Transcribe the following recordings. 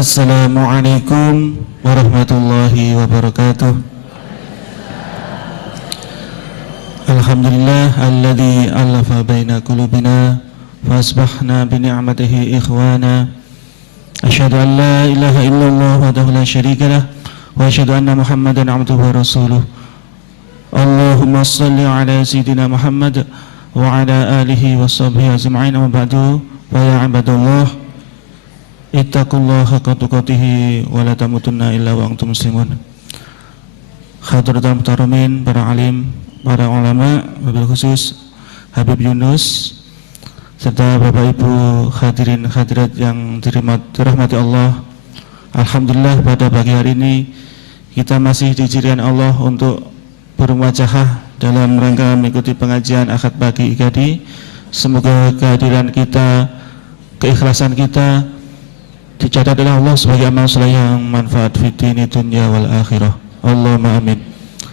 Assalamualaikum warahmatullahi wabarakatuh. Alhamdulillah alladzi alafa baina qulubina fa asbahna bi ni'matihi ikhwana. Asyhadu an la ilaha illallah wahdahu la syarika lah wa asyhadu anna Muhammadan abduhu wa rasuluh. Allahumma shalli ala sayyidina Muhammad wa ala alihi wa sahbihi ajma'in. Amma ba'du, fa ya ibadallah, ittaqullaha haqqa tuqatih wa la tamutunna illa wa antum muslimun. Hadratul muhtaramin, para alim, para ulama, wabil khusus Habib Yunus, serta Bapak Ibu hadirin hadirat yang dirahmati Allah. Alhamdulillah pada pagi hari ini kita masih diberikan Allah untuk bermuajahah dalam rangka mengikuti pengajian akad pagi IKADI. Semoga kehadiran kita, keikhlasan kita dicatat oleh Allah sebagai amal saleh yang manfaat fitini dunya wal akhirah. Allahumma amin.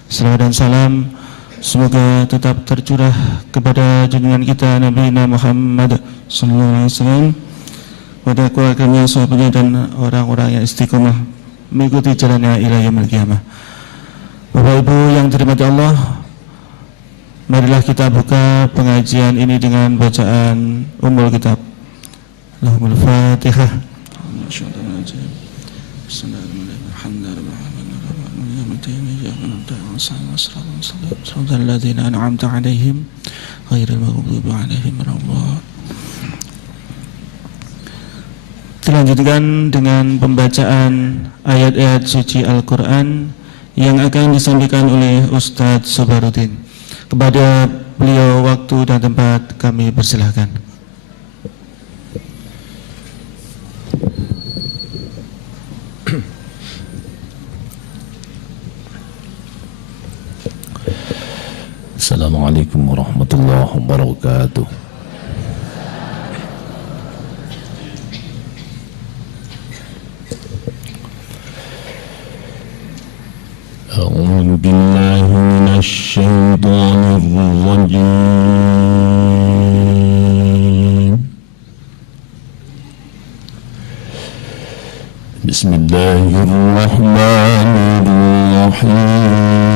Salawat dan salam semoga tetap tercurah kepada junjungan kita Nabi Muhammad sallallahu alaihi wasallam, pada keluarganya, sahabatnya, dan orang-orang yang istiqomah mengikuti jalannya ila yaumil qiyamah. Bapak Ibu yang dirahmati Allah, marilah kita buka pengajian ini dengan bacaan Ummul Kitab. Allahumma al-Fatihah. Dilanjutkan dengan pembacaan ayat-ayat suci Al-Quran yang akan disampaikan oleh Ustadz Sobarudin. Kepada beliau waktu dan tempat kami persilahkan. Assalamualaikum warahmatullahi wabarakatuh. A'udzu billahi minasy syaithanir rajim. Bismillahirrahmanirrahim.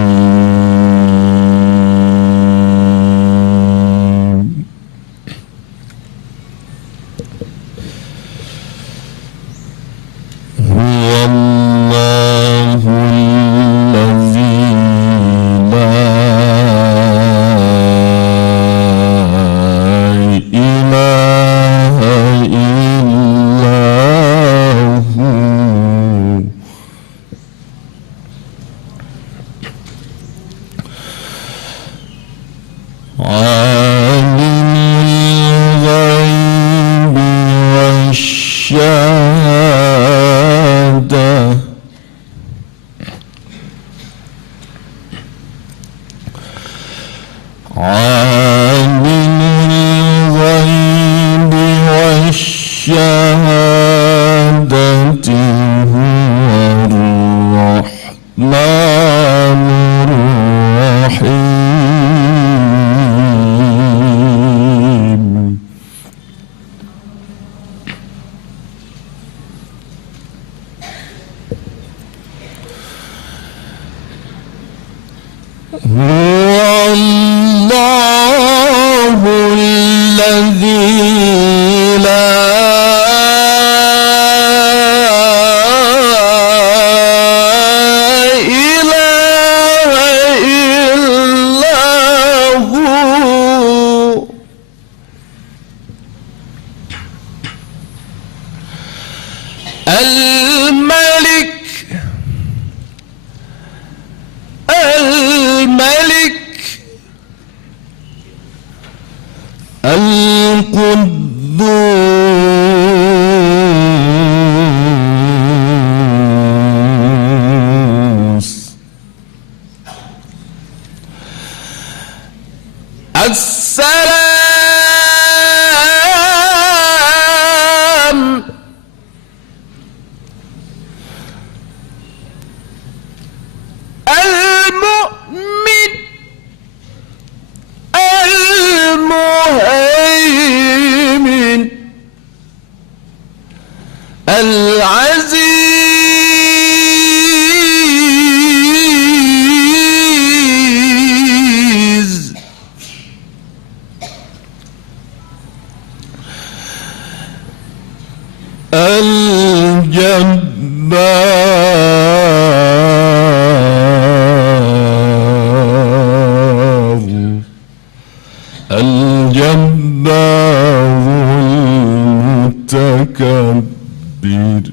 المتكبر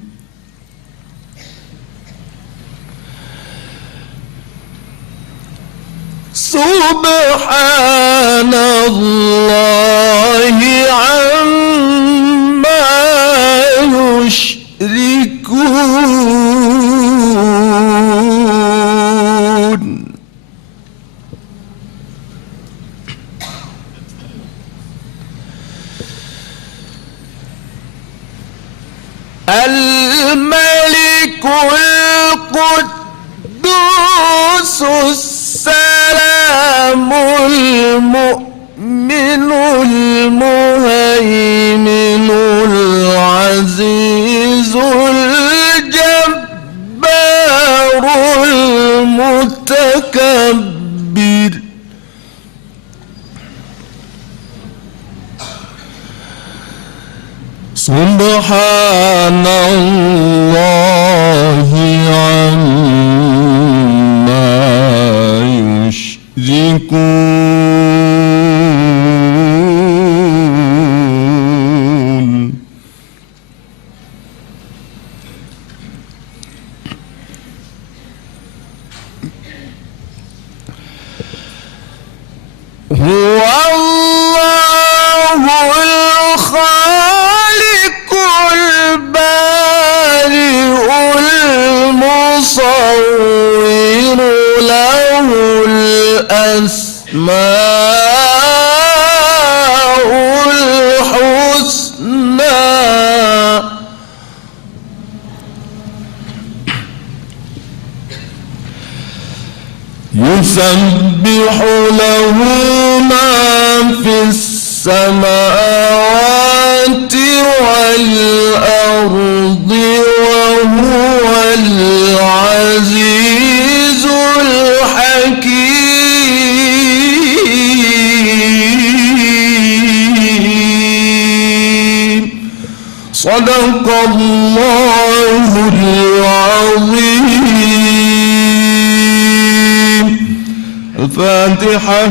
سبحان الله عما يشركون الملك القدوس السلام المؤمن المهيمن العزيز الجبار المتكبر سبحان الله عما يشركون هو الله الخالق البارئ المصور له الأسماء الحسنى يسبح له ما في السماوات والأرض وهو العزيز الحكيم صدق الله العظيم الفاتحة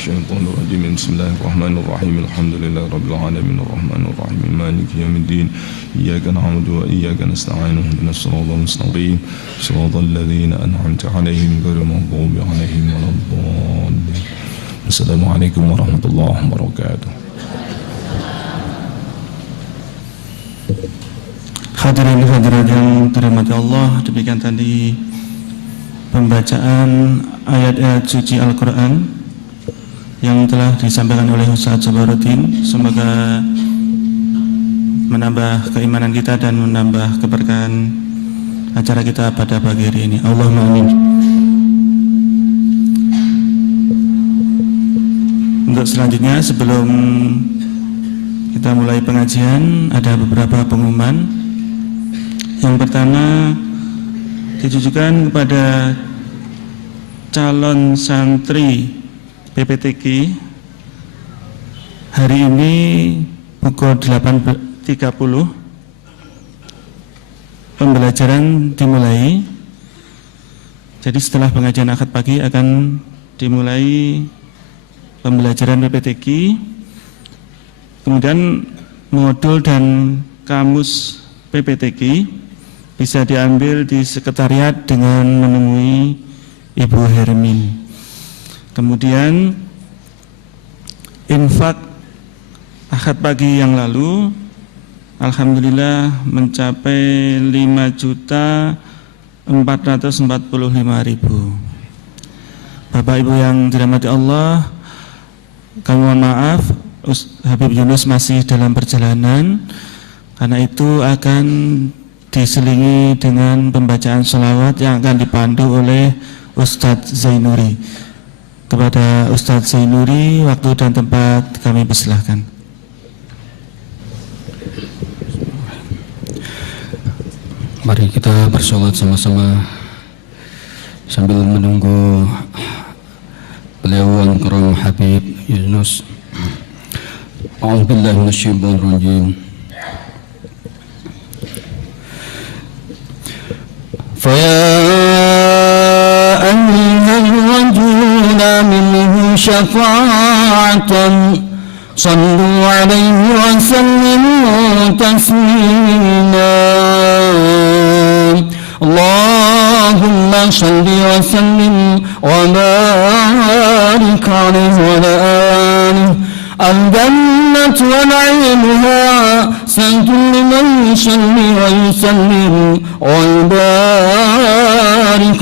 الشيطان الرجيم بسم الله الرحمن الرحيم الحمد لله رب العالمين الرحمن الرحيم مالك يوم الدين إياك نعبد وإياك نستعين اهدنا الصراط المستقيم صراط الذين أنعمت عليهم غير المغضوب عليهم ولا الضالين السلام عليكم ورحمة الله وبركاته. Hadirin hadirat yang dirahmati Allah, demikian tadi pembacaan ayat-ayat suci Al-Quran yang telah disampaikan oleh Ustaz Jabaruddin. Semoga menambah keimanan kita dan menambah keberkahan acara kita pada pagi hari ini. Allahumma amin. Untuk selanjutnya, sebelum kita mulai pengajian, ada beberapa pengumuman. Yang pertama ditujukan kepada calon santri PPTQ. Hari ini pukul 8.30 pembelajaran dimulai. Jadi setelah pengajian akad pagi akan dimulai pembelajaran PPTQ. Kemudian modul dan kamus PPTQ bisa diambil di sekretariat dengan menemui Ibu Hermin. Kemudian infak akad pagi yang lalu alhamdulillah mencapai 5.445.000. Bapak Ibu yang dirahmati Allah, kami mohon maaf Habib Yunus masih dalam perjalanan, karena itu akan diselingi dengan pembacaan sholawat yang akan dipandu oleh Ustadz Zainuri. Kepada Ustadz Zainuri, waktu dan tempat kami persilahkan. Mari kita bersolat sama-sama sambil menunggu beliau Al-Karam Habib Yunus. A'udzubillahi minasyaitonir rajim. فيا أيها الرجل منه شفاعة صلوا عليه وسلموا تسليما اللهم صل وسلم وبارك عليه وعلى آله الجنة ونعيمها سنت لمن يصلي ويسلم ويبارك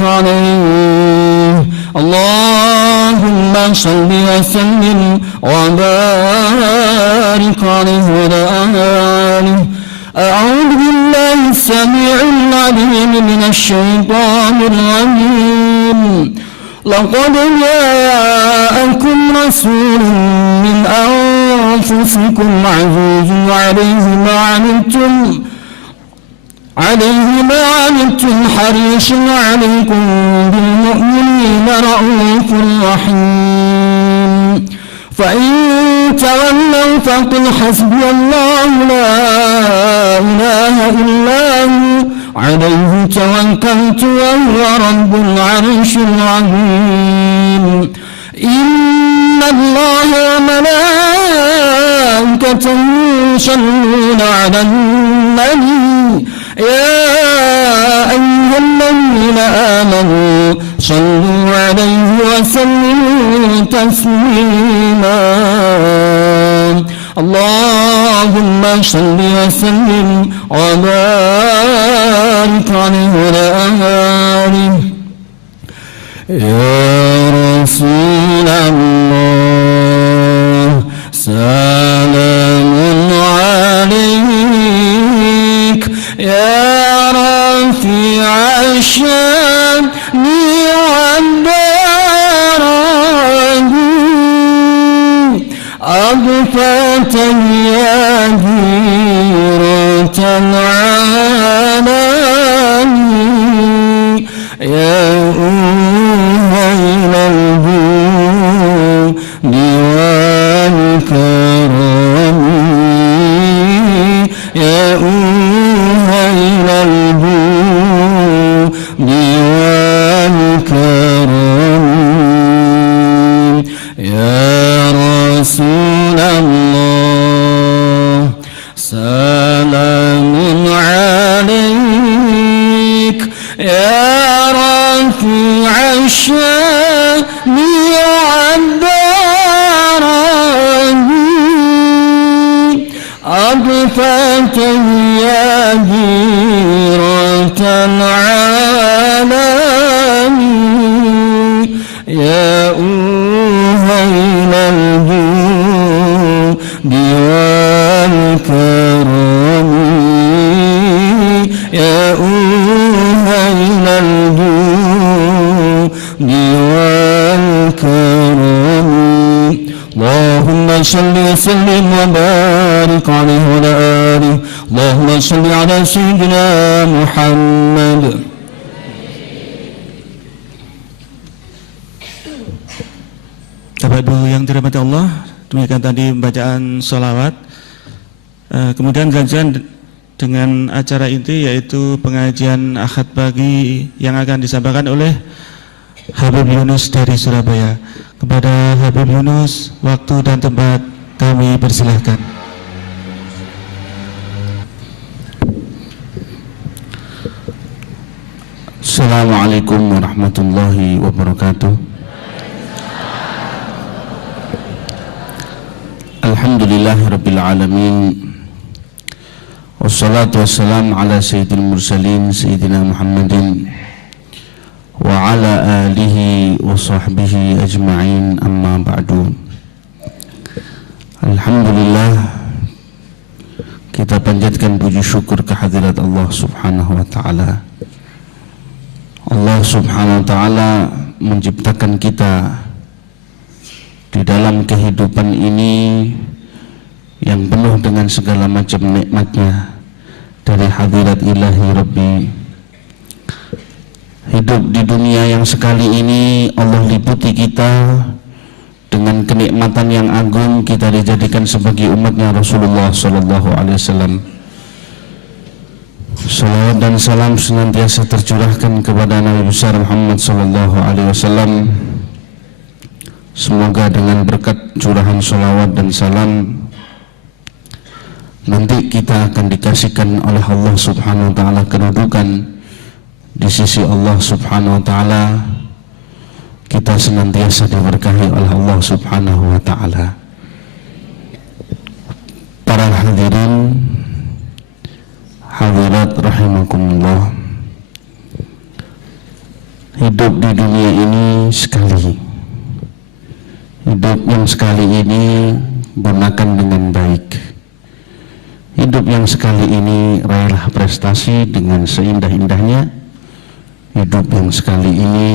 عليه اللهم صل وسلم وبارك عليه وعلى آله أعوذ بالله السميع العليم من الشيطان الرجيم لقد جاءكم رسول من أنفسكم عزيز عليه ما عنتم حريص عليكم بالمؤمنين رؤوف رحيم فإن تولوا فقل حسبي الله لا إله إلا هو عليه توكلت وهو رب العرش العظيم إن الله وملائكته يصلون على النبي يا أيها الذين آمنوا صلوا عليه وسلموا تسليما اللهم صل وسلم وبارك عليه وعلى آله يا رسول الله سلام عليك يا رفيع الشان أضفت يا جيرة العالمين يا أهل الجود والكرم يا أهل الجود والكرم يا رسول الله سلام عليك يا رفيع الشان والدرجين أضفت يا جيرة العالمين يا أهل الجود والكرم يا أهل الجود والكرم اللهم صل وسلم وبارك عليه وعلى آله اللهم صل على سيدنا محمد. Bapak Ibu yang dirahmati Allah, demikian tadi bacaan sholawat. Kemudian dilanjutkan dengan acara inti, yaitu pengajian Ahad pagi yang akan disampaikan oleh Habib Yunus dari Surabaya. Kepada Habib Yunus, waktu dan tempat kami persilahkan. Assalamualaikum warahmatullahi wabarakatuh. Alhamdulillahirabbil alamin. Wassalatu wassalamu ala sayyidil mursalin sayyidina Muhammadin wa ala alihi wa sahbihi ajma'in, amma ba'du. Alhamdulillah, kita panjatkan puji syukur kehadirat Allah Subhanahu wa ta'ala. Allah Subhanahu wa ta'ala menciptakan kita di dalam kehidupan ini yang penuh dengan segala macam nikmatnya dari hadirat ilahi Rabbi. Hidup di dunia yang sekali ini Allah liputi kita dengan kenikmatan yang agung. Kita dijadikan sebagai umatnya Rasulullah SAW. Salawat dan salam senantiasa tercurahkan kepada Nabi besar Muhammad sallallahu alaihi wasallam. Semoga dengan berkat curahan salawat dan salam nanti kita akan dikasihkan oleh Allah Subhanahu wa taala kedudukan di sisi Allah Subhanahu wa taala. Kita senantiasa diberkahi oleh Allah Subhanahu wa taala. Para hadirin hadirat rahimakumullah, hidup di dunia ini sekali. Hidup yang sekali ini gunakan dengan baik. Hidup yang sekali ini raihlah prestasi dengan seindah-indahnya. Hidup yang sekali ini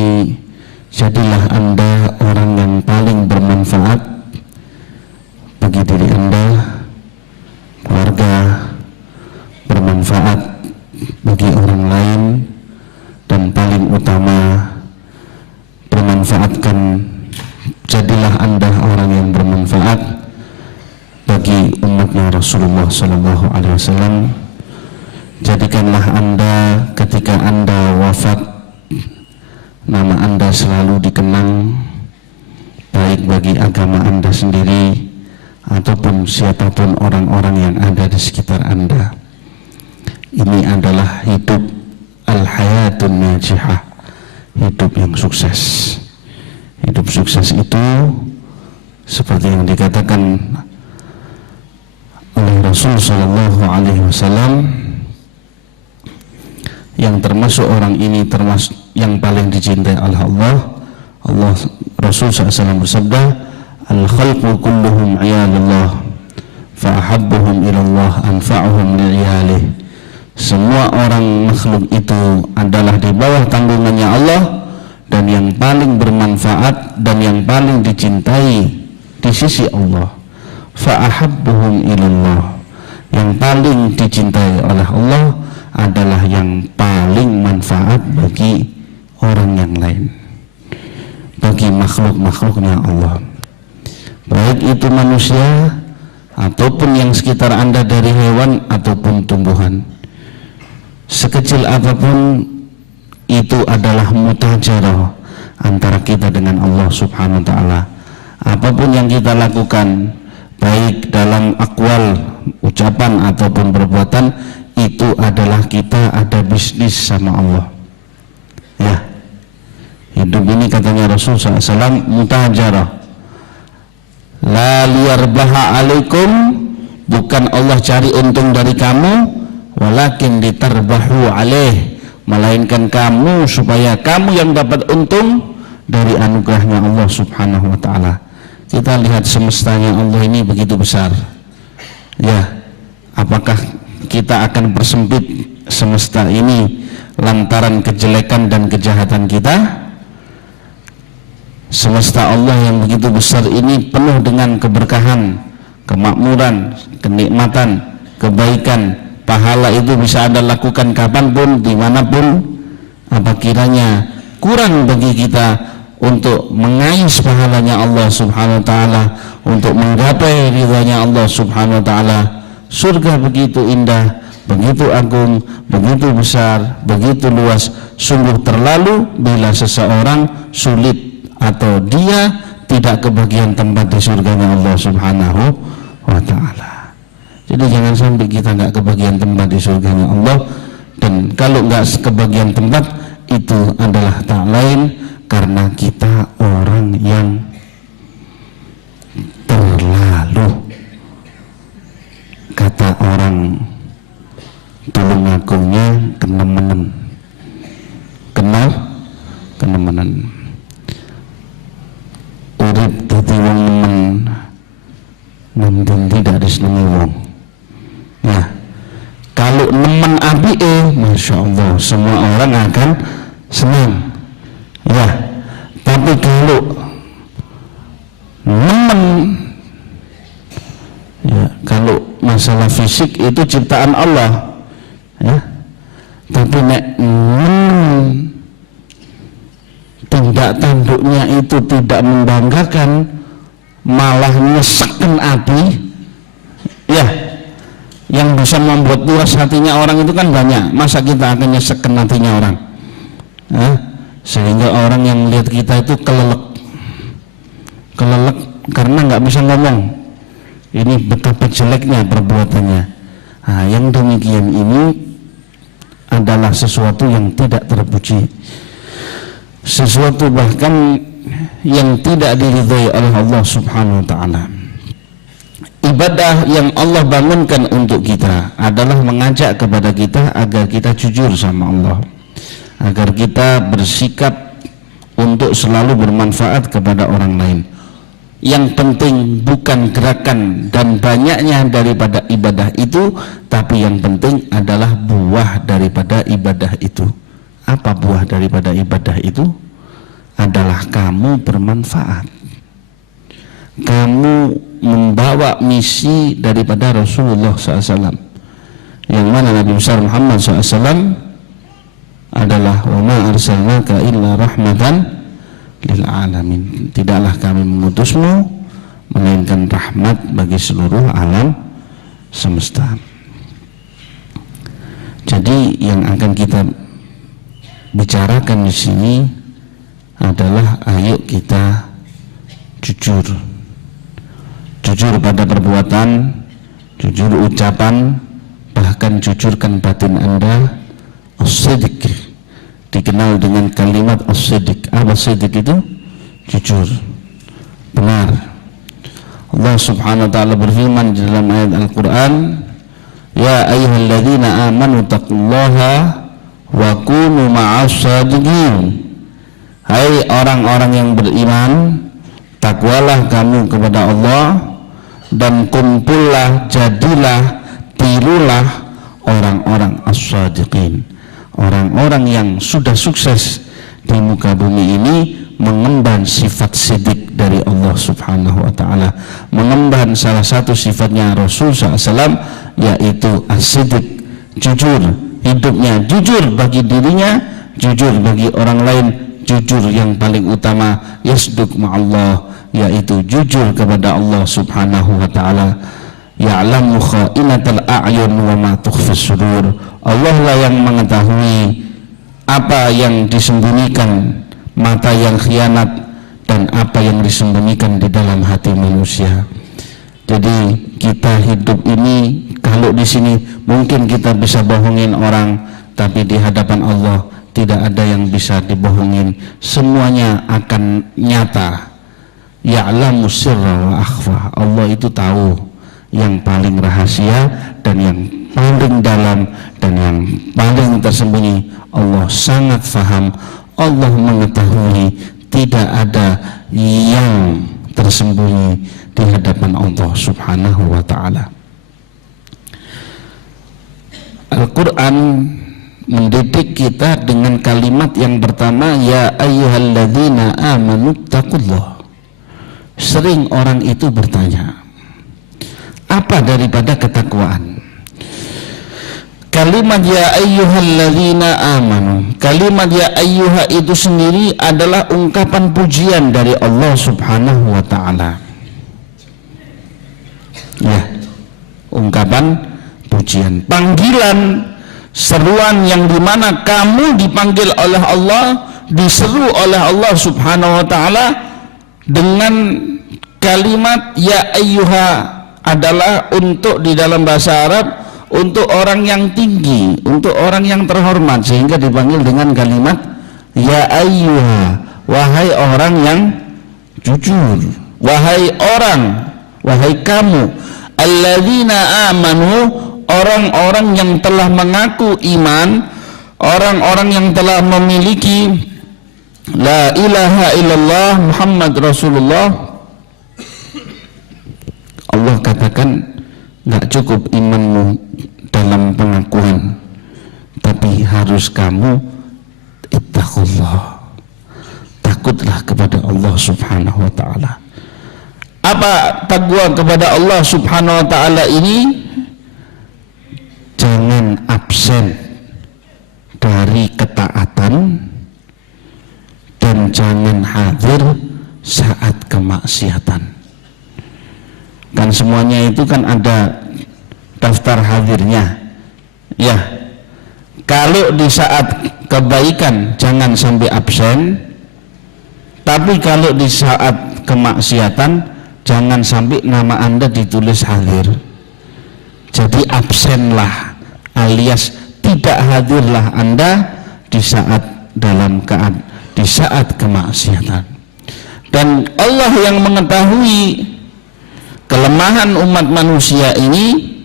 jadilah Anda orang yang paling bermanfaat bagi diri Anda, keluarga, bermanfaat bagi orang lain, dan paling utama bermanfaatkan, jadilah Anda orang yang bermanfaat bagi umatnya Rasulullah sallallahu alaihi wasallam. Jadikanlah Anda ketika Anda wafat, nama Anda selalu dikenang, baik bagi agama Anda sendiri ataupun siapapun orang-orang yang ada di sekitar Anda. Ini adalah hidup al-hayatun najihah, hidup yang sukses. Hidup sukses itu seperti yang dikatakan oleh Rasul sallallahu alaihi wasallam, yang termasuk orang ini termasuk yang paling dicintai oleh Allah. Rasul SAW bersabda, al-khalqu kulluhum iyalullah fa ahabbuhum ilallah anfa'uhum li'iyalih. Semua orang makhluk itu adalah di bawah tanggungannya Allah, dan yang paling bermanfaat dan yang paling dicintai di sisi Allah. Fa ahabbuhum ilallah, yang paling dicintai oleh Allah adalah yang paling manfaat bagi orang yang lain, bagi makhluk-makhluknya Allah, baik itu manusia ataupun yang sekitar Anda dari hewan ataupun tumbuhan. Sekecil apapun itu adalah mutajarah antara kita dengan Allah Subhanahu wa taala. Apapun yang kita lakukan, baik dalam akwal, ucapan ataupun perbuatan, itu adalah kita ada bisnis sama Allah. Ya, hidup ini katanya Rasul SAW mutajarah. La liyarbaha alaikum, bukan Allah cari untung dari kamu, walakin ditarbahu alaih, melainkan kamu supaya kamu yang dapat untung dari anugerahnya Allah Subhanahu wa taala. Kita lihat semestanya Allah ini begitu besar. Ya, apakah kita akan persempit semesta ini lantaran kejelekan dan kejahatan kita? Semesta Allah yang begitu besar ini penuh dengan keberkahan, kemakmuran, kenikmatan, kebaikan. Pahala itu bisa Anda lakukan kapanpun, dimanapun. Apa kiranya kurang bagi kita untuk mengais pahalanya Allah Subhanahu wa ta'ala, untuk menggapai ridhanya Allah Subhanahu wa ta'ala? Surga begitu indah, begitu agung, begitu besar, begitu luas. Sungguh terlalu bila seseorang sulit atau dia tidak kebagian tempat di surganya Allah Subhanahu wa ta'ala. Jadi jangan sampai kita nggak kebagian tempat di surganya Allah. Dan kalau nggak kebagian tempat, itu adalah tak lain karena kita orang yang terlalu, kata orang tulung agungnya, kenemenan. Urip dadi wong nemen, namun tidak disenengi wong. Nah, kalau nemen apike, masya Allah, semua orang akan senang. Ya, tapi kalau nemen, ya, kalau masalah fisik itu ciptaan Allah, ya. Tapi nek nemen, tindak tanduknya itu tidak membanggakan, malah nyesekkan api, ya. Yang bisa membuat puas hatinya orang itu kan banyak. Masa kita akan nyesekkan hatinya orang? Sehingga orang yang melihat kita itu kelelek karena nggak bisa ngomong. Ini betapa jeleknya perbuatannya. Yang demikian ini adalah sesuatu yang tidak terpuji, sesuatu bahkan yang tidak diridhai oleh Allah Subhanahu wa ta'ala. Ibadah yang Allah bangunkan untuk kita adalah mengajak kepada kita agar kita jujur sama Allah, agar kita bersikap untuk selalu bermanfaat kepada orang lain. Yang penting bukan gerakan dan banyaknya daripada ibadah itu, tapi yang penting adalah buah daripada ibadah itu. Apa buah daripada ibadah itu? Adalah kamu bermanfaat, kamu membawa misi daripada Rasulullah SAW, yang mana Nabi besar Muhammad SAW adalah wa ma arsalnaka illa rahmatan lil alamin. Tidaklah kami mengutusmu melainkan rahmat bagi seluruh alam semesta. Jadi yang akan kita bicarakan di sini adalah ayo kita jujur pada perbuatan, jujur ucapan, bahkan jujurkan batin Anda. As-sidq dikenal dengan kalimat as-sidq. Apa sidq itu? Jujur, benar. Allah Subhanahu wa ta'ala berfirman di dalam ayat Al-Quran, ya ayyuhalladzina amanu taqullaha wa kunu ma'as-sadiqin. Hai orang-orang yang beriman, takwalah kamu kepada Allah dan kumpullah, jadilah, tirulah orang-orang as-sadiqin, orang-orang yang sudah sukses di muka bumi ini, mengemban sifat sidik dari Allah Subhanahu wa ta'ala, mengemban salah satu sifatnya Rasul SAW, yaitu as-sidik, jujur, hidupnya jujur bagi dirinya, jujur bagi orang lain, jujur yang paling utama yasduq ma'allah, yaitu jujur kepada Allah Subhanahu wa ta'ala. Ya'lamu kha'inatal a'yun wa ma tukhfis sudur. Allah lah yang mengetahui apa yang disembunyikan mata yang khianat dan apa yang disembunyikan di dalam hati manusia. Jadi kita hidup ini, kalau di sini mungkin kita bisa bohongin orang, tapi di hadapan Allah tidak ada yang bisa dibohongin, semuanya akan nyata. Ya'lamu sirra wa akhfa. Allah itu tahu yang paling rahasia dan yang paling dalam dan yang paling tersembunyi. Allah sangat faham, Allah mengetahui, tidak ada yang tersembunyi di hadapan Allah Subhanahu wa ta'ala. Al-Quran mendidik kita dengan kalimat yang pertama, ya ayyuhalladzina amanu taqullah. Sering orang itu bertanya, apa daripada ketakwaan? Kalimat ya ayyuhalladzina amanu, kalimat ya ayyuha itu sendiri adalah ungkapan pujian dari Allah Subhanahu wa ta'ala. Ya, ungkapan pujian, panggilan, seruan yang dimana kamu dipanggil oleh Allah, diseru oleh Allah Subhanahu wa ta'ala dengan kalimat ya ayyuha, adalah untuk di dalam bahasa Arab untuk orang yang tinggi, untuk orang yang terhormat, sehingga dipanggil dengan kalimat ya ayyuha, wahai orang yang jujur, wahai orang, wahai kamu, alladzina amanu, orang-orang yang telah mengaku iman, orang-orang yang telah memiliki la ilaha illallah Muhammad Rasulullah. Allah katakan nggak cukup imanmu dalam pengakuan, tapi harus kamu ittaqullah, takutlah kepada Allah Subhanahu wa ta'ala. Apa takwa kepada Allah Subhanahu wa ta'ala ini? Jangan absen dari ketaatan dan jangan hadir saat kemaksiatan. Kan semuanya itu kan ada daftar hadirnya. Ya, kalau di saat kebaikan jangan sampai absen, tapi kalau di saat kemaksiatan jangan sampai nama Anda ditulis hadir. Jadi absenlah, alias tidak hadirlah Anda di saat di saat kemaksiatan. Dan Allah yang mengetahui kelemahan umat manusia ini,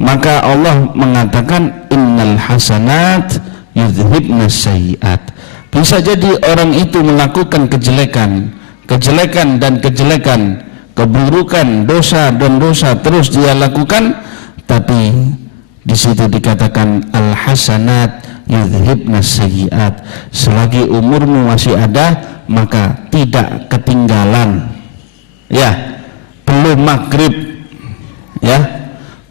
maka Allah mengatakan innal hasanat yudhibnas sayyiat. Bisa jadi orang itu melakukan kejelekan dan kejelekan, keburukan, dosa dan dosa terus dia lakukan, tapi di situ dikatakan al hasanat yudhibnas sayyiat. Selagi umurmu masih ada, maka tidak ketinggalan. Ya, belum maghrib, ya,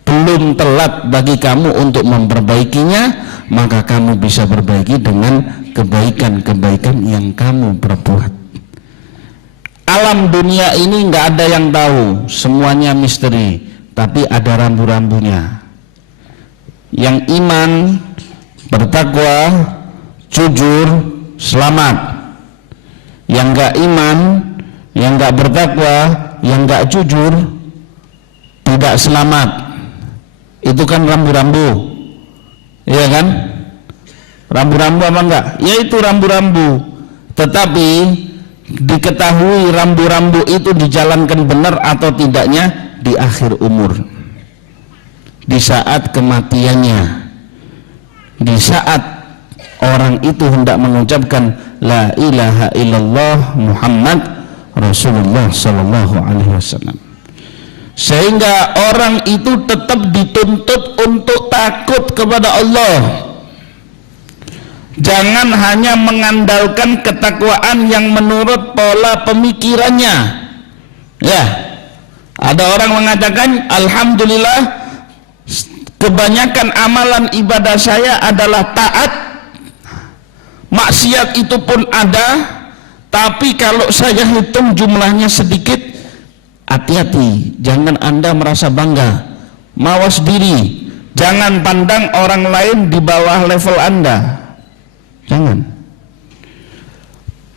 belum telat bagi kamu untuk memperbaikinya, maka kamu bisa perbaiki dengan kebaikan-kebaikan yang kamu perbuat. Alam dunia ini nggak ada yang tahu, semuanya misteri, tapi ada rambu-rambunya. Yang iman, bertakwa, jujur, selamat. Yang nggak iman, yang nggak bertakwa, yang nggak jujur, tidak selamat. Itu kan rambu-rambu, iya kan? Rambu-rambu apa enggak? Ya itu rambu-rambu. Tetapi diketahui rambu-rambu itu dijalankan benar atau tidaknya di akhir umur, di saat kematiannya, di saat orang itu hendak mengucapkan la ilaha illallah Muhammad Rasulullah sallallahu alaihi wasallam. Sehingga orang itu tetap dituntut untuk takut kepada Allah. Jangan hanya mengandalkan ketakwaan yang menurut pola pemikirannya. Ya, ada orang mengatakan alhamdulillah kebanyakan amalan ibadah saya adalah taat, maksiat itu pun ada, tapi kalau saya hitung jumlahnya sedikit. Hati-hati, jangan Anda merasa bangga, mawas diri, jangan pandang orang lain di bawah level Anda. Jangan.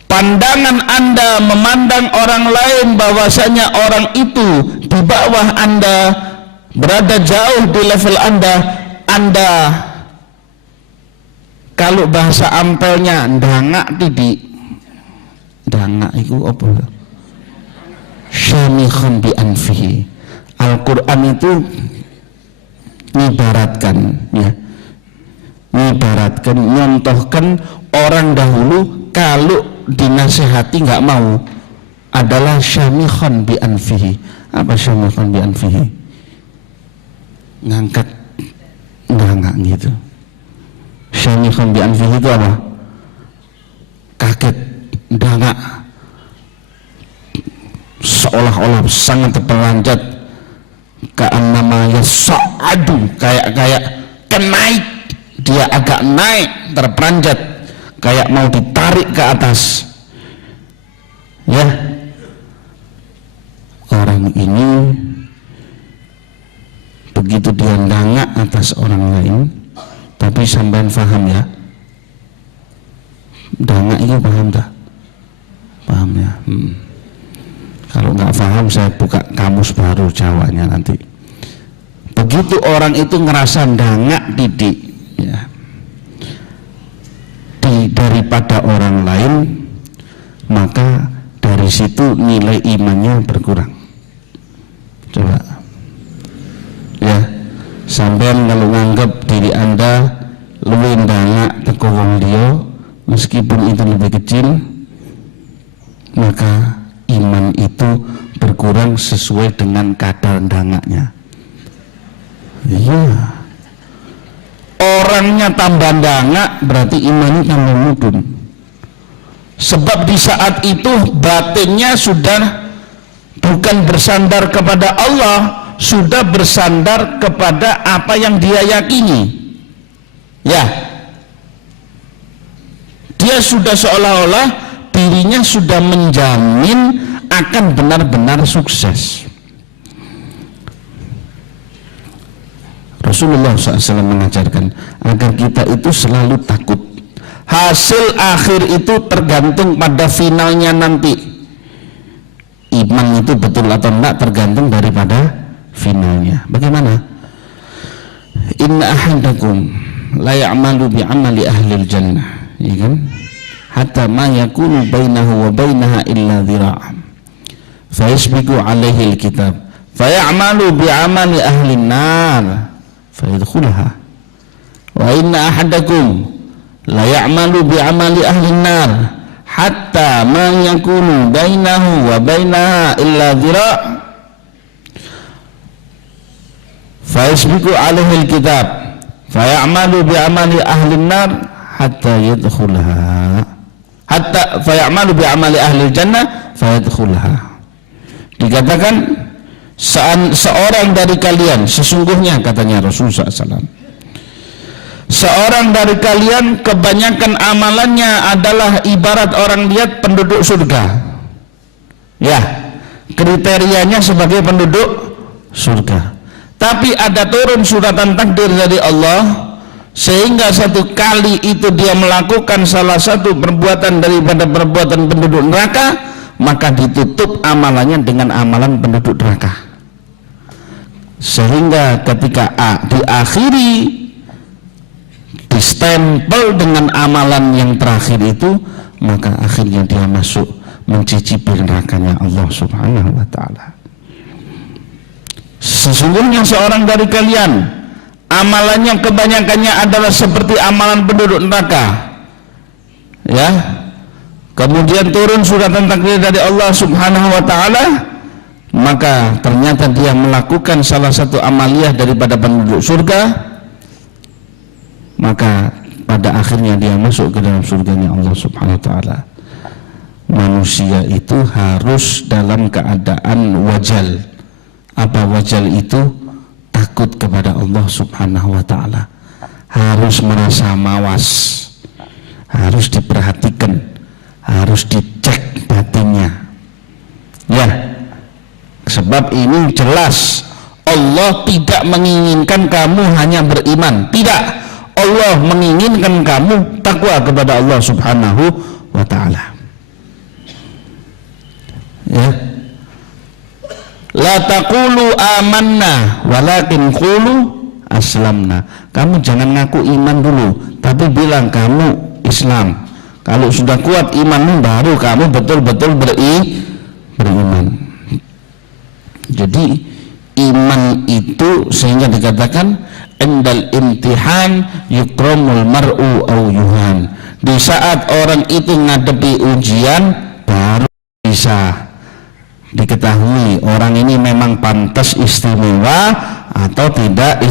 Pandangan Anda memandang orang lain bahwasanya orang itu di bawah Anda, berada jauh di level Anda kalau bahasa ampelnya ndangak tidik. Ndangak itu apa? Syamikhan bi anfihi. Al-Quran itu mengibaratkan, ya, mengibaratkan, mencontohkan orang dahulu kalau dinasehati nggak mau adalah syamikhan bi anfihi. Apa syamikhan bi anfihi? Ngangkat ndangak gitu. Syamikhan bi anfihi itu apa? Kaget, ndangak, seolah-olah sangat terpelanjat, ka'annama yas'adu, kayak kenaik, dia agak naik, terperanjat, kayak mau ditarik ke atas. Ya, orang ini begitu dia ndangak atas orang lain, tapi sampean paham ya, ndangak itu paham tak? Paham ya? Kalau nggak paham saya buka kamus baru Jawanya nanti. Begitu orang itu ngerasa ndangak didik, ya, daripada orang lain, maka dari situ nilai imannya berkurang. Coba, ya, sampean kalau nganggap diri Anda lebih ndangak teko wong liya, meskipun itu lebih kecil, maka iman itu berkurang sesuai dengan kadar ndangaknya. Iya, orangnya tambah ndangak berarti imannya tambah mudun. Sebab di saat itu batinnya sudah bukan bersandar kepada Allah, sudah bersandar kepada apa yang dia yakini. Ya, dia sudah seolah-olah dirinya sudah menjamin akan benar-benar sukses. Rasulullah SAW mengajarkan agar kita itu selalu takut. Hasil akhir itu tergantung pada finalnya nanti. Iman itu betul atau enggak tergantung daripada finalnya. Bagaimana? Inna ahadakum la ya'malu bi'amali ahlil jannah, ya kan? Hatta ma yakunu bainahu wa bainaha illa dhira'. Fa yasbiqu alaihi alkitab fa ya'malu bi'amali ahlin nar fa yadkhulaha. Wa inna ahadakum la ya'malu bi'amali ahlin nar hatta ma yakunu bainahu wa bainaha illa dhira' fa yasbiqu alaihi alkitab fa ya'malu bi'amali ahlin nar hatta yadkhulaha hatta fa ya'malu bi'amali ahlil jannah fa yadkhulaha. Dikatakan seorang dari kalian, sesungguhnya katanya Rasulullah SAW, seorang dari kalian kebanyakan amalannya adalah ibarat orang lihat penduduk surga. Ya, kriterianya sebagai penduduk surga. Tapi ada turun suratan takdir dari Allah, sehingga satu kali itu dia melakukan salah satu perbuatan daripada perbuatan penduduk neraka, maka ditutup amalannya dengan amalan penduduk neraka. Sehingga ketika diakhiri, distempel dengan amalan yang terakhir itu, maka akhirnya dia masuk mencicipi nerakanya Allah Subhanahu wa ta'ala. Sesungguhnya seorang dari kalian amalannya kebanyakannya adalah seperti amalan penduduk neraka, ya. Kemudian turun suratan takdir dari Allah Subhanahu wa ta'ala, maka ternyata dia melakukan salah satu amaliyah daripada penduduk surga, maka pada akhirnya dia masuk ke dalam surganya Allah Subhanahu wa ta'ala. Manusia itu harus dalam keadaan wajal. Apa wajal itu? Takut kepada Allah Subhanahu wa ta'ala. Harus merasa mawas, harus diperhatikan, harus dicek batinnya, ya. Sebab ini jelas Allah tidak menginginkan kamu hanya beriman, tidak. Allah menginginkan kamu takwa kepada Allah Subhanahu wa ta'ala, ya. La taqulu amanna walakin qulu aslamna. Kamu jangan ngaku iman dulu, tapi bilang kamu Islam. Kalau sudah kuat imanmu, baru kamu betul-betul beriman. Jadi iman itu sehingga dikatakan endal imtihan yukramul mar'u au yuhan. Di saat orang itu ngadepi ujian, baru bisa diketahui orang ini memang pantas istimewa atau tidak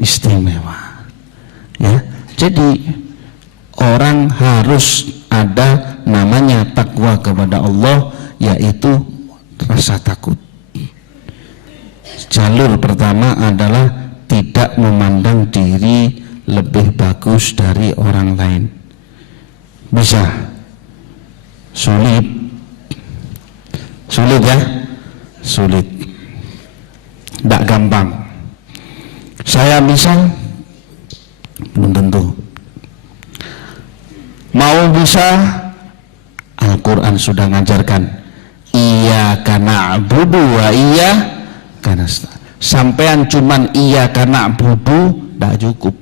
istimewa, ya. Jadi orang harus ada namanya takwa kepada Allah, yaitu rasa takut. Jalur pertama adalah tidak memandang diri lebih bagus dari orang lain. Bisa? Sulit ya? Sulit. Tidak gampang. Saya bisa? Belum tentu. Mau bisa, Al-Quran sudah mengajarkan iyyaka na'budu wa iyyaka nasta'in. Sampean cuman iyyaka na'budu tidak cukup,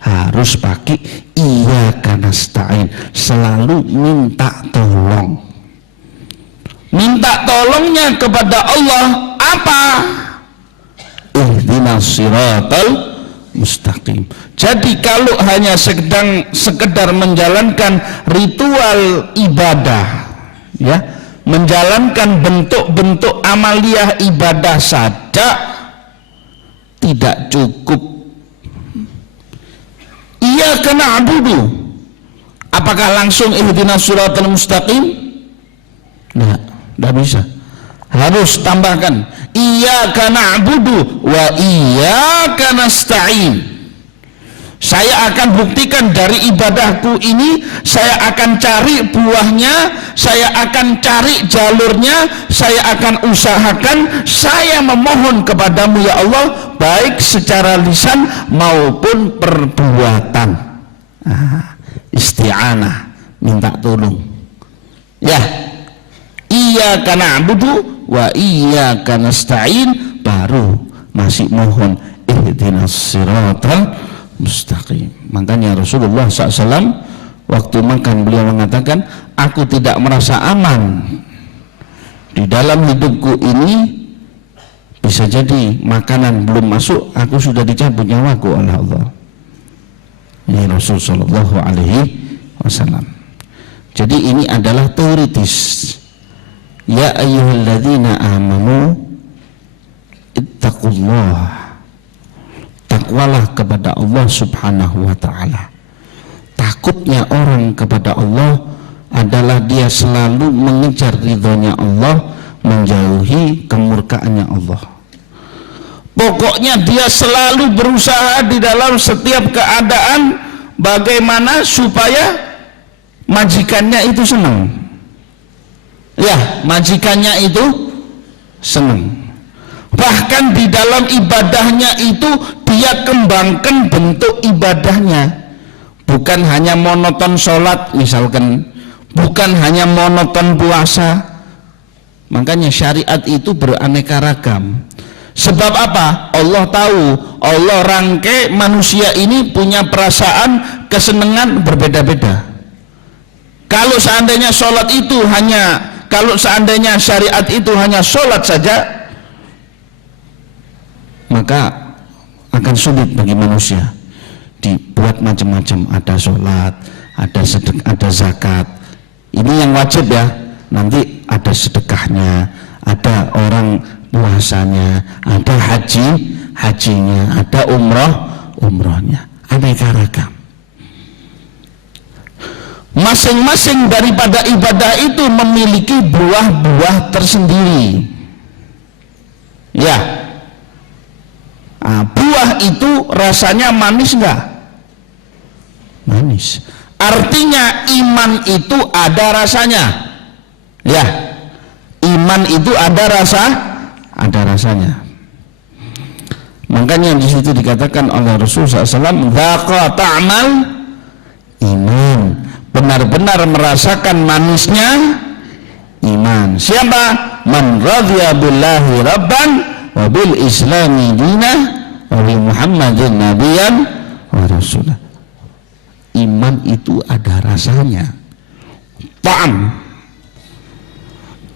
harus pakai iyyaka nasta'in. Selalu minta tolong. Minta tolongnya kepada Allah apa? Ihdinas siratal mustaqim. Jadi kalau hanya sekedar menjalankan ritual ibadah, ya, menjalankan bentuk-bentuk amaliyah ibadah saja tidak cukup. Iyyaka na'budu, apakah langsung ihdinas siratal mustaqim? Tidak bisa. Harus tambahkan iyyaka na'budu wa iyyaka nasta'in. Saya akan buktikan dari ibadahku ini, saya akan cari buahnya, saya akan cari jalurnya, saya akan usahakan, saya memohon kepadamu ya Allah, baik secara lisan maupun perbuatan. Isti'anah, minta tolong. Ya, iyyaka na'budu wa iyyaka nasta'in, baru masih mohon ihdinas siratal mustaqim. Makanya Rasulullah SAW waktu makan beliau mengatakan, aku tidak merasa aman di dalam hidupku ini, bisa jadi makanan belum masuk aku sudah dicabut nyawaku oleh Allah. Ini Rasul Sallallahu Alaihi Wasallam. Jadi ini adalah teoritis. Ya ayyuhalladzina amanu ittaqullah, takwalah kepada Allah Subhanahu wa ta'ala. Takutnya orang kepada Allah adalah dia selalu mengejar ridhonya Allah, menjauhi kemurkaannya Allah. Pokoknya dia selalu berusaha di dalam setiap keadaan bagaimana supaya majikannya itu senang. Ya, majikannya itu senang. Bahkan di dalam ibadahnya itu dia kembangkan bentuk ibadahnya, bukan hanya monoton sholat misalkan, bukan hanya monoton puasa. Makanya syariat itu beraneka ragam. Sebab apa? Allah tahu, Allah rangkai manusia ini punya perasaan kesenangan berbeda-beda. Kalau seandainya sholat itu hanya, kalau seandainya syariat itu hanya sholat saja, maka akan sulit bagi manusia. Dibuat macam-macam, ada sholat, ada sedekah, ada zakat. Ini yang wajib ya. Nanti ada sedekahnya, ada orang puasanya, ada hajinya, ada umrohnya. Aneka ragam. Masing-masing daripada ibadah itu memiliki buah-buah tersendiri. Ya. Buah itu rasanya manis enggak? Manis. Artinya iman itu ada rasanya. Ya. Iman itu ada rasanya. Makanya di situ dikatakan oleh Rasulullah SAW, "Dzaqa ta'mal iman." Benar-benar merasakan manisnya iman. Siapa? Man radhiya billahi rabban wa bil islami dinah wa bi Muhammadin nabiyyan wa rasulah. Iman itu ada rasanya. Ta'am.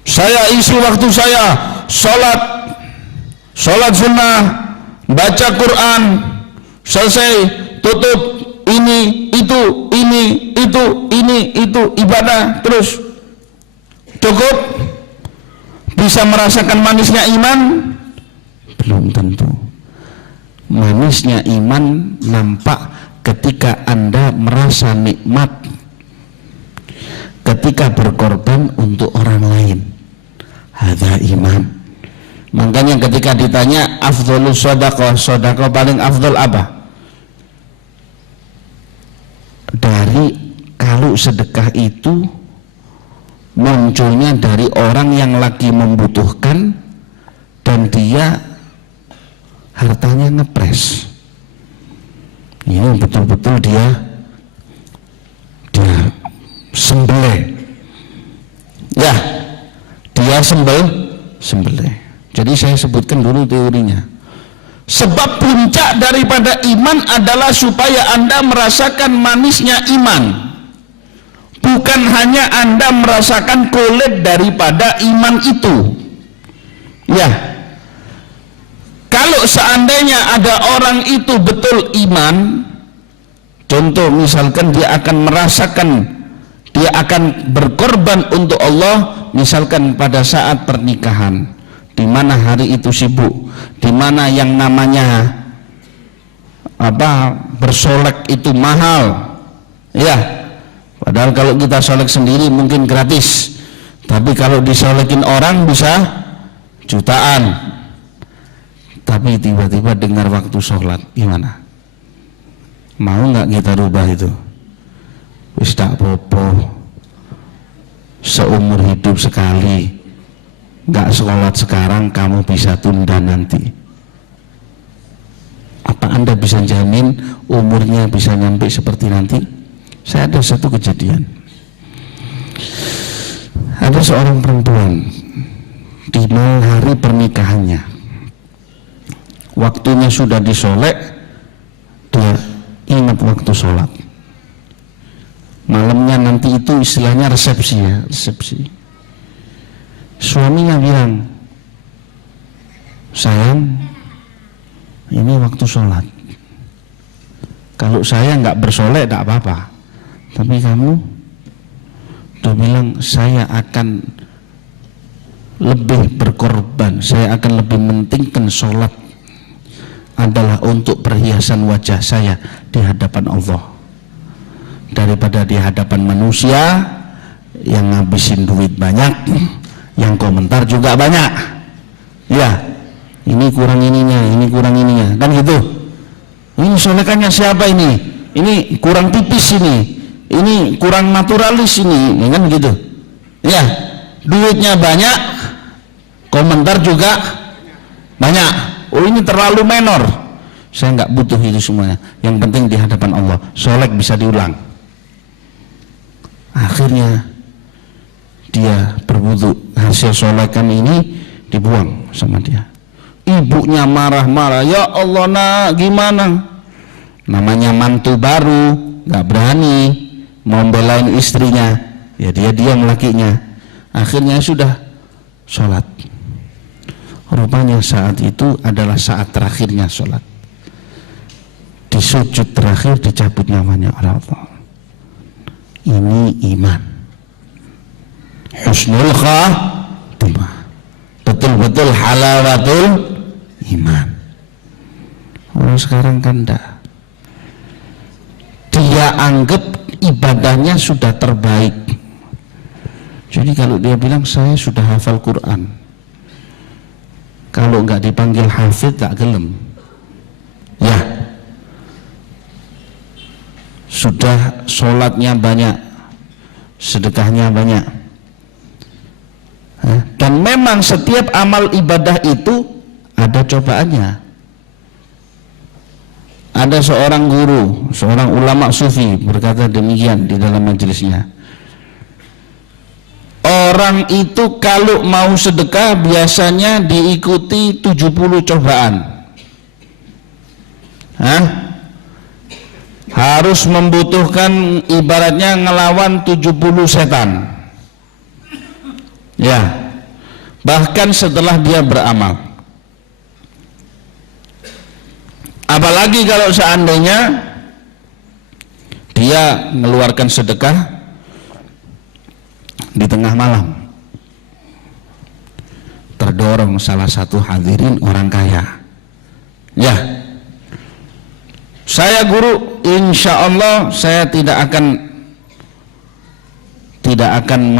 Saya isi waktu saya sholat sunnah, baca Quran, selesai, tutup, ini itu ibadah terus. Cukup? Bisa merasakan manisnya iman? Belum tentu. Manisnya iman nampak ketika Anda merasa nikmat ketika berkorban untuk orang lain. Hadza iman. Makanya ketika ditanya afdhalus shadaqah, sedekah paling afdal apa? Dari kalau sedekah itu munculnya dari orang yang lagi membutuhkan dan dia hartanya ngepres. Ini betul-betul dia sembelih. Ya, dia sembelih. Jadi saya sebutkan dulu teorinya. Sebab puncak daripada iman adalah supaya Anda merasakan manisnya iman. Bukan hanya Anda merasakan kulit daripada iman itu. Ya. Kalau seandainya ada orang itu betul iman, contoh misalkan dia akan merasakan, dia akan berkorban untuk Allah, misalkan pada saat pernikahan, di mana hari itu sibuk, di mana yang namanya bersolek itu mahal, ya. Padahal kalau kita solek sendiri mungkin gratis, tapi kalau disolekin orang bisa jutaan. Tapi tiba-tiba dengar waktu sholat, gimana? Mau nggak kita rubah itu? Wis tak apa-apa, seumur hidup sekali, nggak sholat sekarang kamu bisa tunda nanti. Apa Anda bisa jamin umurnya bisa nyampe seperti nanti? Saya ada satu kejadian. Ada seorang perempuan di malam hari pernikahannya, waktunya sudah disolek, dia ingat waktu sholat. Malamnya nanti itu istilahnya resepsi ya, resepsi. Suaminya bilang, sayang, ini waktu sholat. Kalau saya nggak bersolek tidak apa-apa, tapi kamu, dia bilang saya akan lebih berkorban, saya akan lebih mementingkan sholat adalah untuk perhiasan wajah saya di hadapan Allah daripada di hadapan manusia yang ngabisin duit banyak, yang komentar juga banyak. Ya, ini kurang ininya, ini kurang ininya, kan gitu. Ini solekannya siapa ini? Ini kurang tipis ini kurang naturalis ini kan gitu. Ya, duitnya banyak, komentar juga banyak. Oh ini terlalu menor, saya nggak butuh itu semuanya. Yang penting di hadapan Allah, solek bisa diulang. Akhirnya dia berwudu, hasil solekan ini dibuang sama dia. Ibunya marah-marah, ya Allah nak gimana? Namanya mantu baru, nggak berani mau belain istrinya, ya dia diam lakinya. Akhirnya sudah sholat. Rupanya saat itu adalah saat terakhirnya sholat. Di sujud terakhir dicabut nyawanya oleh Allah. Ini iman, husnul khatimah, betul-betul halawatul iman. Orang sekarang kan enggak. Dia anggap ibadahnya sudah terbaik. Jadi kalau dia bilang saya sudah hafal Quran, kalau enggak dipanggil hafid tak gelem. Ya, sudah sholatnya banyak, sedekahnya banyak. Dan memang setiap amal ibadah itu ada cobaannya. Ada seorang guru, seorang ulama sufi berkata demikian di dalam majelisnya. Orang itu kalau mau sedekah biasanya diikuti 70 cobaan. Harus membutuhkan ibaratnya ngelawan 70 setan. Ya. Bahkan setelah dia beramal. Apalagi kalau seandainya dia mengeluarkan sedekah di tengah malam, terdorong salah satu hadirin orang kaya. Ya, saya guru, insya Allah saya tidak akan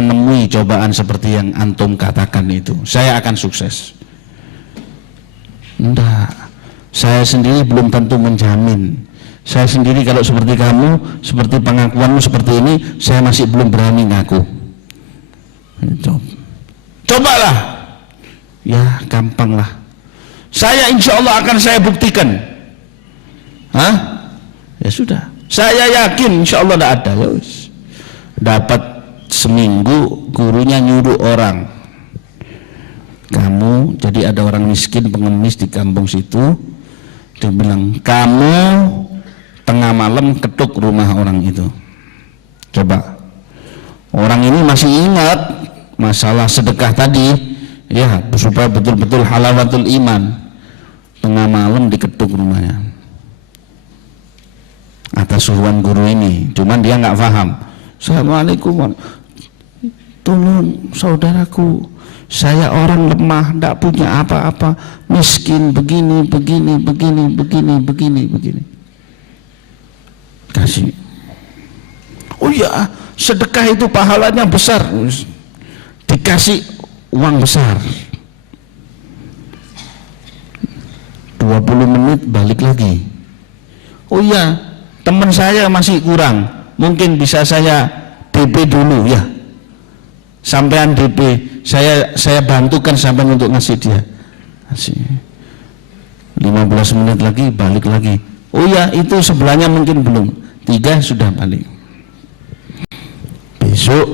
menemui cobaan seperti yang antum katakan itu. Saya akan sukses. Enggak, saya sendiri belum tentu menjamin. Saya sendiri kalau seperti kamu, seperti pengakuanmu seperti ini, saya masih belum berani ngaku. Cobalah. Ya gampang lah. Saya insya Allah akan saya buktikan. Ya sudah. Saya yakin insya Allah tidak ada. Ya wis. Dapat seminggu gurunya nyuruh orang. Kamu, jadi ada orang miskin pengemis di kampung situ. Dia bilang, kamu tengah malam ketuk rumah orang itu. Coba. Orang ini masih ingat masalah sedekah tadi, ya, supaya betul-betul halawatul iman. Tengah malam diketuk rumahnya atas suruhan guru ini, cuman dia nggak paham. Assalamualaikum, tolong saudaraku, saya orang lemah, tidak punya apa-apa, miskin, begini. Kasih. Oh ya, sedekah itu pahalanya besar. Dikasih uang besar. 20 menit balik lagi. Oh iya, teman saya masih kurang, mungkin bisa saya DP dulu ya, sampean DP, saya bantukan sampean untuk ngasih dia, ngasih 15 menit lagi balik lagi, oh ya itu sebelahnya mungkin belum, 3 sudah balik. Besok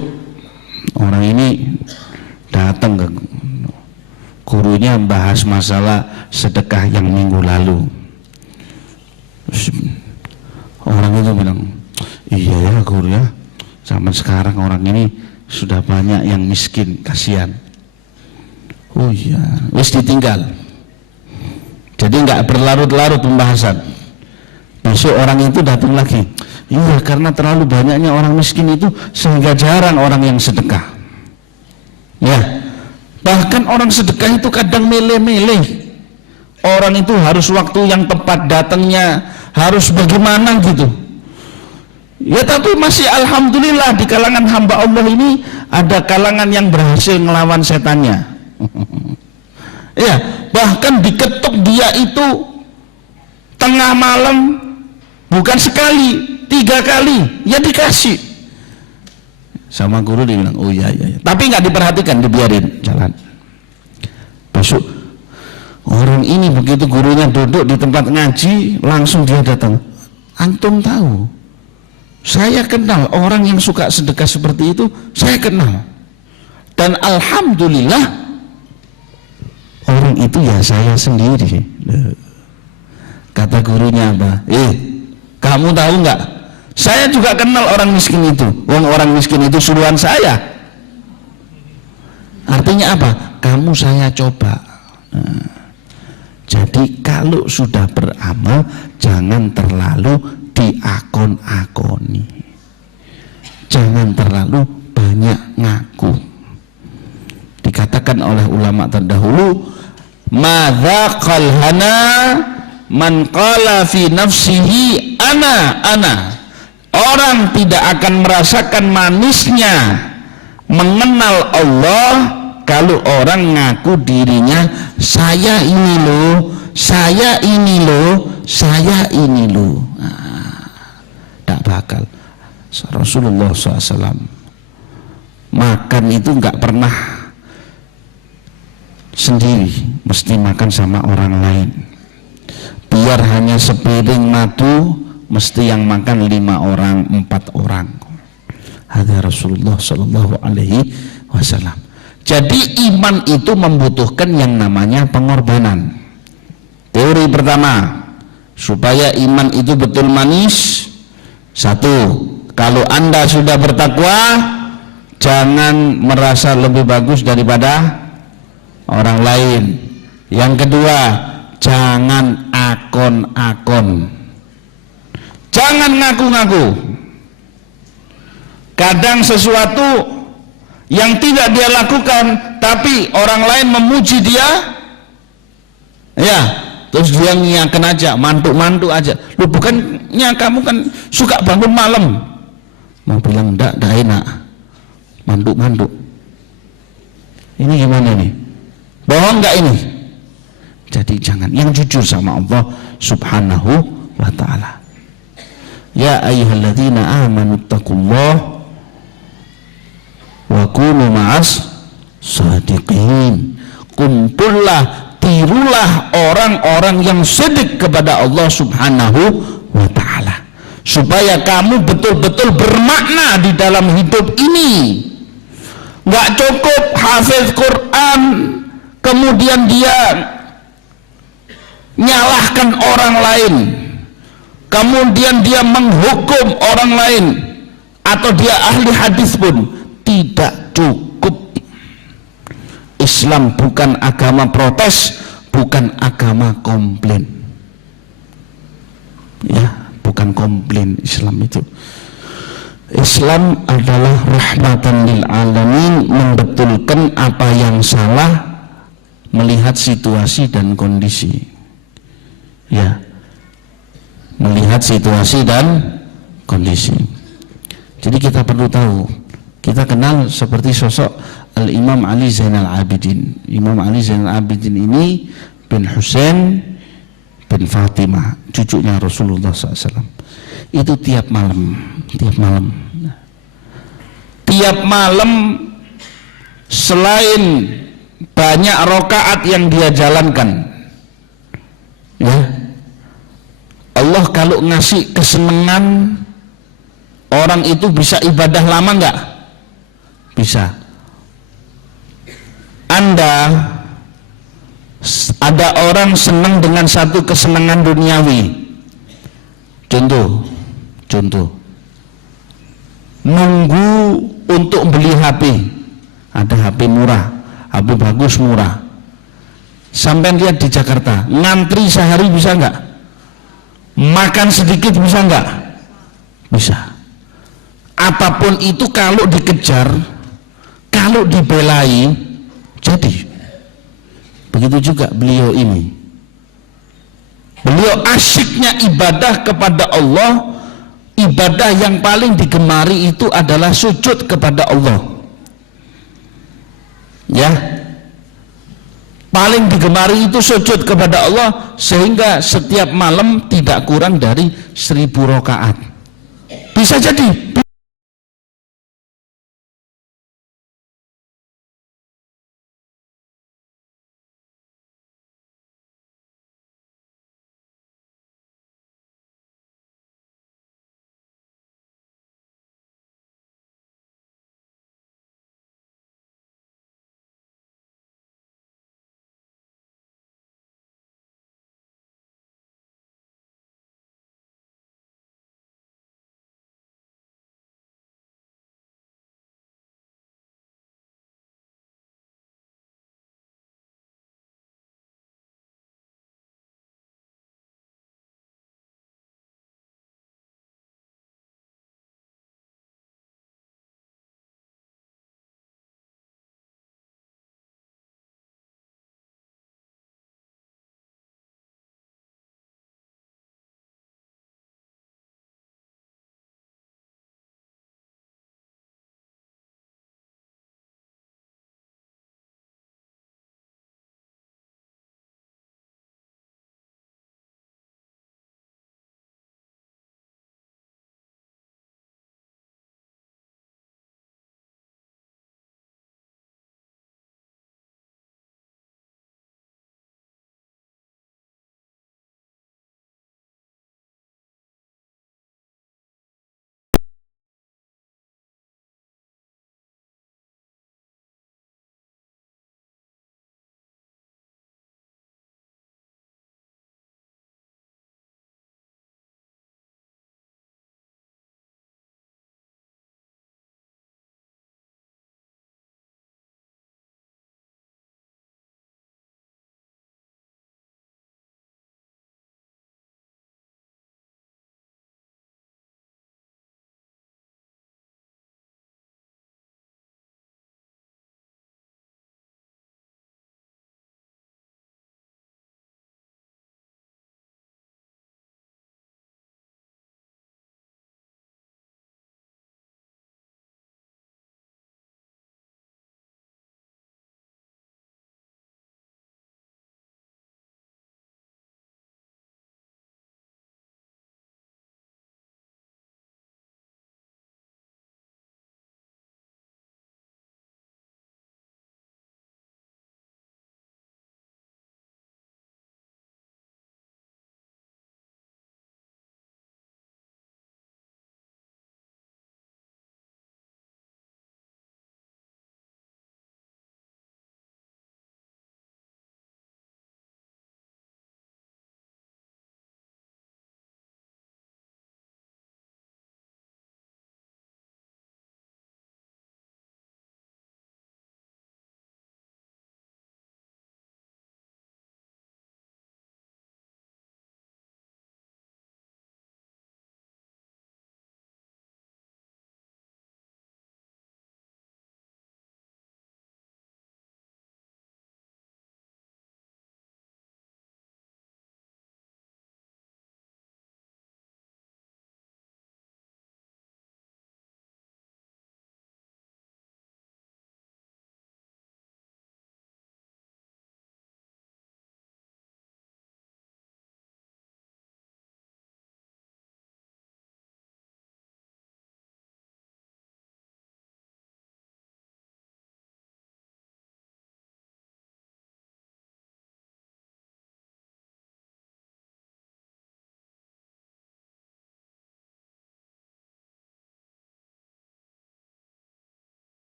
orang ini datang ke gurunya bahas masalah sedekah yang minggu lalu. Terus orang itu bilang, iya ya guru ya, zaman sekarang orang ini sudah banyak yang miskin, kasihan. Oh iya, wis ditinggal. Jadi nggak berlarut-larut pembahasan. Besok orang itu datang lagi, iya karena terlalu banyaknya orang miskin itu sehingga jarang orang yang sedekah. Ya, bahkan orang sedekah itu kadang milih-milih. Orang itu harus waktu yang tepat datangnya, harus bagaimana gitu. Ya tapi masih alhamdulillah di kalangan hamba Allah ini ada kalangan yang berhasil ngelawan setannya. Ya, bahkan diketuk dia itu tengah malam, bukan sekali, 3 kali, ya dikasih. Sama guru dia bilang, oh iya, tapi nggak diperhatikan, dibiarin jalan. Besok orang ini begitu gurunya duduk di tempat ngaji, langsung dia datang. Antum tahu, saya kenal orang yang suka sedekah seperti itu, saya kenal. Dan alhamdulillah orang itu ya saya sendiri. Kata gurunya apa? Kamu tahu nggak? Saya juga kenal orang miskin itu. Orang miskin itu suruhan saya. Artinya apa? Kamu saya coba. Jadi kalau sudah beramal jangan terlalu diakon-akoni, jangan terlalu banyak ngaku. Dikatakan oleh ulama terdahulu, madzaqal hana man qala fi nafsihi ana. Orang tidak akan merasakan manisnya mengenal Allah kalau orang ngaku dirinya saya ini loh, saya ini loh, saya ini loh. Tidak bakal. Rasulullah SAW makan itu nggak pernah sendiri, mesti makan sama orang lain. Biar hanya sepiring madu, mesti yang makan 5 orang, 4 orang. Hadza Rasulullah Sallallahu Alaihi Wasallam. Jadi iman itu membutuhkan yang namanya pengorbanan. Teori pertama, supaya iman itu betul manis, 1, kalau Anda sudah bertakwa, jangan merasa lebih bagus daripada orang lain. Yang kedua, jangan akon-akon, jangan ngaku-ngaku. Kadang sesuatu yang tidak dia lakukan tapi orang lain memuji dia, ya terus dia ngiyakan aja, mantuk-mantuk aja. Loh, bukannya kamu kan suka bangun malam? Mau bilang enggak enak, mantuk-mantuk. Ini gimana nih? Bohong enggak ini? Jadi jangan, yang jujur sama Allah Subhanahu wa ta'ala. Ya ayyuhalladzina amanu taqullaha wa kunu ma'as shadiqin. Kumpullah, tirulah orang-orang yang sedik kepada Allah Subhanahu wa ta'ala, supaya kamu betul-betul bermakna di dalam hidup ini. Nggak cukup hafiz Quran kemudian dia nyalahkan orang lain, kemudian dia menghukum orang lain, atau dia ahli hadis pun tidak cukup. Islam bukan agama protes, bukan agama komplain. Ya, bukan komplain Islam itu. Islam adalah rahmatan lil alamin, membetulkan apa yang salah, melihat situasi dan kondisi. Ya, melihat situasi dan kondisi. Jadi kita perlu tahu, kita kenal seperti sosok Al-Imam Ali Zainal Abidin. Imam Ali Zainal Abidin ini bin Husain bin Fatimah, cucunya Rasulullah SAW. itu tiap malam. Tiap malam selain banyak rakaat yang dia jalankan, ya, Allah kalau ngasih kesenangan, orang itu bisa ibadah lama enggak? Bisa. Anda ada orang senang dengan satu kesenangan duniawi. Contoh. Nunggu untuk beli HP. Ada HP murah, HP bagus murah. Sampai lihat di Jakarta, ngantri sehari bisa enggak? Makan sedikit bisa enggak? Bisa. Apapun itu kalau dikejar, kalau dibelai, jadi. Begitu juga beliau ini. Beliau asyiknya ibadah kepada Allah. Ibadah yang paling digemari itu adalah sujud kepada Allah. Ya, paling digemari itu sujud kepada Allah, sehingga setiap malam tidak kurang dari 1000 rakaat. Bisa jadi